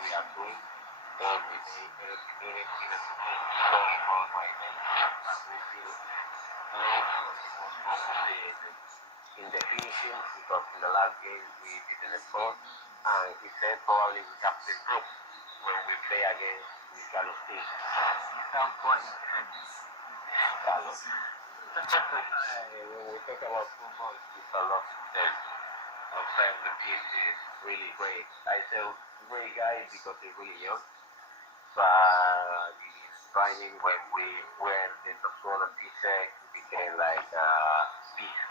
we are doing every day, every minute, even today, sorry for my name, but we feel most complicated in the finishing because in the last game we didn't score, and he said probably we have to improve when we play against this Carlos team. You sound quite intense. Carlos. When we talk about football, it's a lot of them. Outside of the pitch is really great. I say great guy because he's really young, but his training when we were the top squad of Pizek became like beast.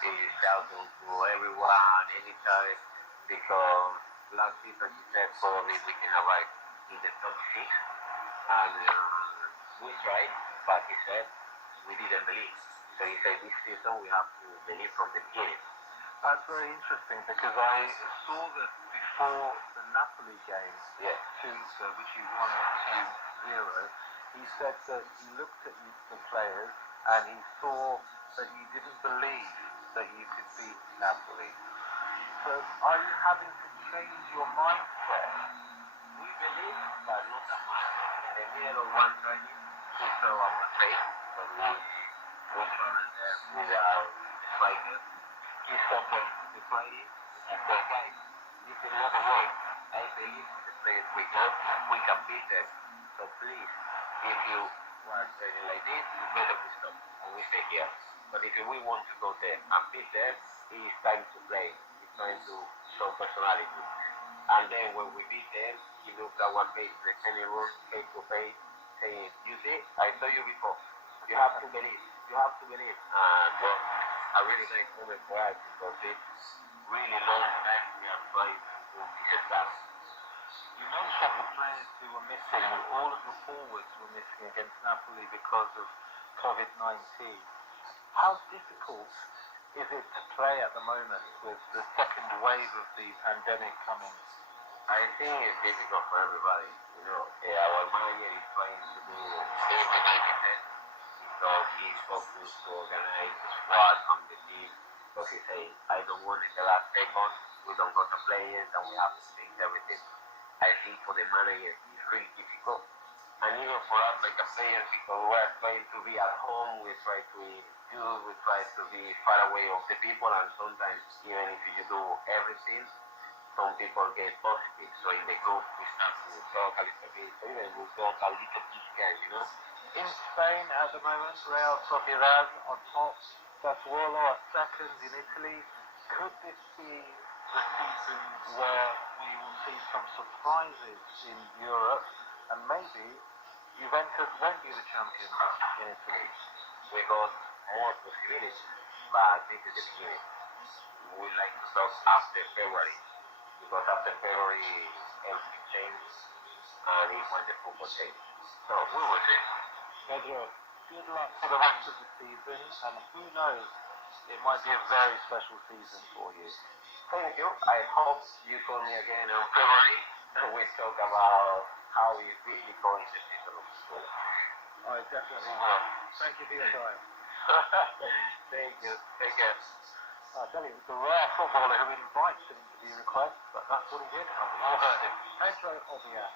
He shouting to everyone anytime because last season he said probably we can arrive in the top six, and we tried, but he said we didn't believe. So he said this season we have to believe from the beginning. That's very interesting because I saw that before the Napoli game, Yeah. Tuesday, which you won 2-0, he said that he looked at the players and he saw that you didn't believe that you could beat Napoli. So are you having to change your mindset? We believe, but not that much. In the middle of one training, we saw our face, but we traveled there without strikers. He stopped the play. He said, guys, this is not a way. I believe the players we can beat them. So please, if you are training like this, it's better we stop and we stay here. But if we want to go there and beat them, it's time to play. It's time to show personality. And then when we beat them, he looked at our face, the training room, face to face, saying, you see, I told you before, you have to believe. You have to believe. And well, a really nice moment for us because it's really long time we are trying to do this stuff. You mentioned the players who were missing, all of the forwards were missing against Napoli because of COVID-19. How difficult is it to play at the moment with the second wave of the pandemic coming? I think it's difficult for everybody. You know, our manager is trying to do everything he can. So he's focused to organize the squad on the team. So he says, I don't want in the last second, we don't got the players and we have to change everything. I think for the manager it's really difficult. And even for us like a player, because we're trying to be at home, we try to eat good, we try to be far away of the people, and sometimes even if you do everything, some people get positive. So in the group we start to talk a little bit, so even we talk a little bit again, you know. In Spain at the moment, Real Sociedad on top, Sassuolo are second in Italy. Could this be the season where we will see some surprises in Europe and maybe Juventus won't be the champion in Italy? We got more possibilities, but this is the beginning. We like to talk after February, because after February everything changes and it's when the football changes. So we will see. Pedro, good luck for the rest of the season, and who knows, it might be a very special season for you. Thank you. I hope you call me again in February and we talk about how it's really going the season of school. I definitely will. Thank you for your time. Thank you. Take care. I tell you, it's a rare footballer who invites an interview request, but that's what he did, and we all heard it. Pedro Obiang,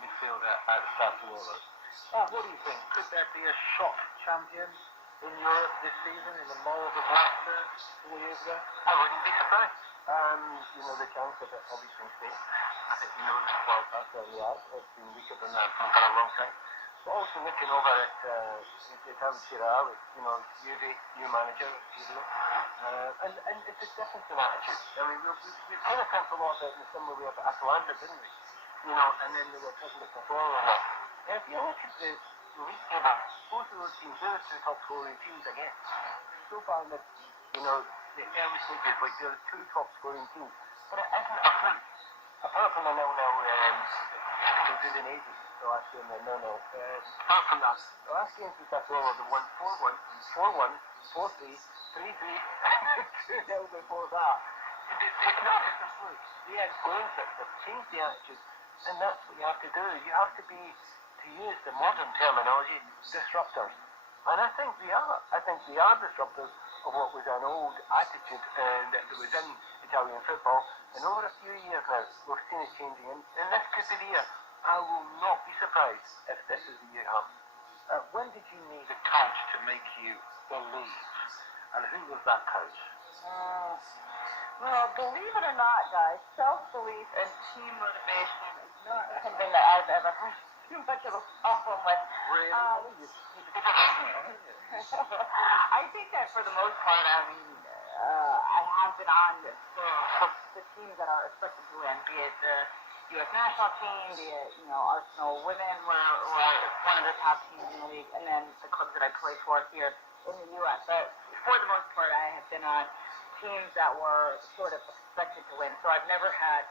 midfielder at Sassuolo. What do you think? Could there be a shock champion in Europe this season in the mould of Leicester 4 years ago? I wouldn't be surprised. The chance of it obviously exists. I think well, that's where we are. It's been weaker than that for a long time. But also looking over at Italian Chiral, new manager, and it's a difference in attitude. I mean, we kind of talked a lot about in the similar way about Atalanta, didn't we? And then they were talking about Sassuolo and that. If you look at the league table, both of those teams, they're the two top scoring teams again. So far, the early stages, like they're the two top scoring teams. But it isn't a fluke. Apart from the 0-0 they did in ages. So actually, the 0-0. Apart from that, the last games with Sassuolo, they won 4-1, 4-1, 4-3, 3-3, 2-0 before that. It's not just a fluke. They had games that have changed the attitude. And that's what you have to do. You have to be, to use the modern terminology, disruptors. And I think we are. I think we are disruptors of what was an old attitude that was in Italian football. And over a few years now, we've seen it changing. And this could be the year. I will not be surprised if this is the year it happens. When did you need a coach to make you believe? And who was that coach? Well, believe it or not, guys, self-belief and team motivation is not something that I've ever had too much of a problem with. Really? I think that for the most part, I mean, I have been on the teams that are expected to win, be it the U.S. national team, be it, Arsenal women were one of the top teams in the league, and then the clubs that I played for here in the U.S. But for the most part, I have been on teams that were sort of expected to win. So I've never had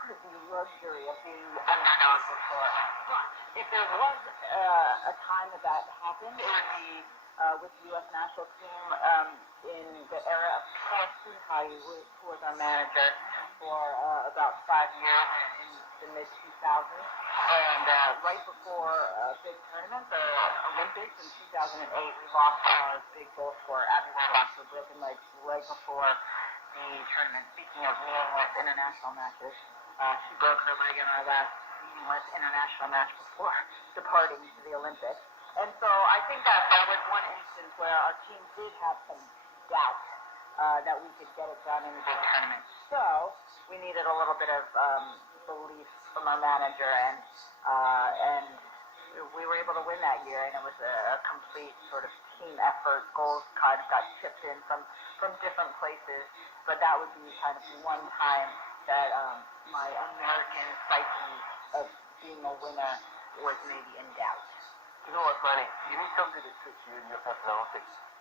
sort of the luxury of being underdog before. But if there was a time that happened, it would be with the U.S. national team in the era of Thomas Tuchel, who was our manager for about 5 years in the mid-2000s. And right before big tournaments, the Olympics in 2008, we lost our big goal scorer, Abby Warlock, for broken legs right before the tournament. Speaking of meaningless international matches, she broke her leg in our last meaningless international match before departing to the Olympics. And so I think that was one instance where our team did have some doubt that we could get it done in the big tournament. So we needed a little bit of belief from our manager, and we were able to win that year, and it was a complete sort of team effort. Goals kind of got chipped in from different places, but that would be kind of one time that my American psyche of being a winner was maybe in doubt. You know what, Manny? You need somebody that suits you and your personality.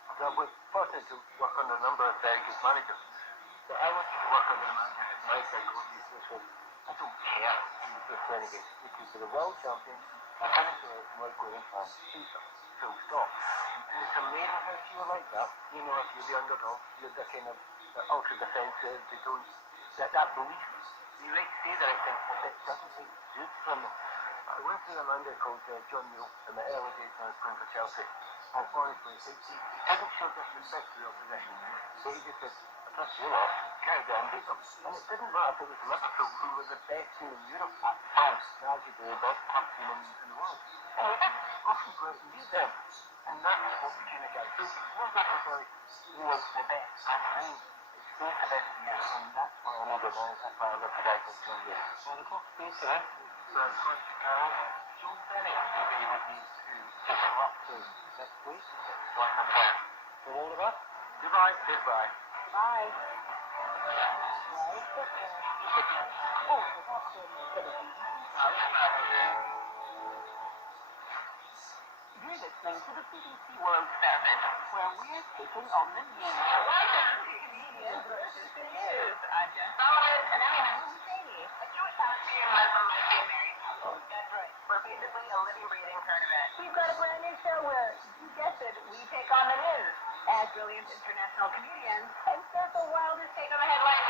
I was fortunate to work under a number of very good managers. But I wanted to work under a manager who my psychology was, I don't care who you're playing against. If you're the world champion, I finished like going fast, full stop. And it's amazing how if you're like that, if you're the underdog, you're the kind of ultra defensive, they don't, that belief, you might say the right thing, but it doesn't exude from them. I went through a manager called John Newell in the early days when I was playing for Chelsea. And honestly, he didn't show disrespect to the opposition. So he just said, I trust you lot, go down and beat them. And it didn't matter if it was Liverpool, who were the best team in Europe at the time, arguably the best club team in the world. And he didn't often go out and beat them. And that's what we kind of got. So it was necessarily who was the best at the time. It's the best in the world, and that's why I need a man. That's why I love the guy called John Newell. Well, the clock's been set. So, John Bennett, maybe you would need to disrupt next week. So I come back. For all of us, goodbye. Goodbye. Bye. You're listening to the BBC World Service, where we're taking on the news. Comedians versus the news. I'm Jen Solomon, and I'm Husseini, a Jewish Palestinian Muslim lesbian married couple. That's right. We're basically a Libby reading tournament. We've got a brand new show where, you guessed it, we take on the news as brilliant international comedians and circle Wilder's take on the headlines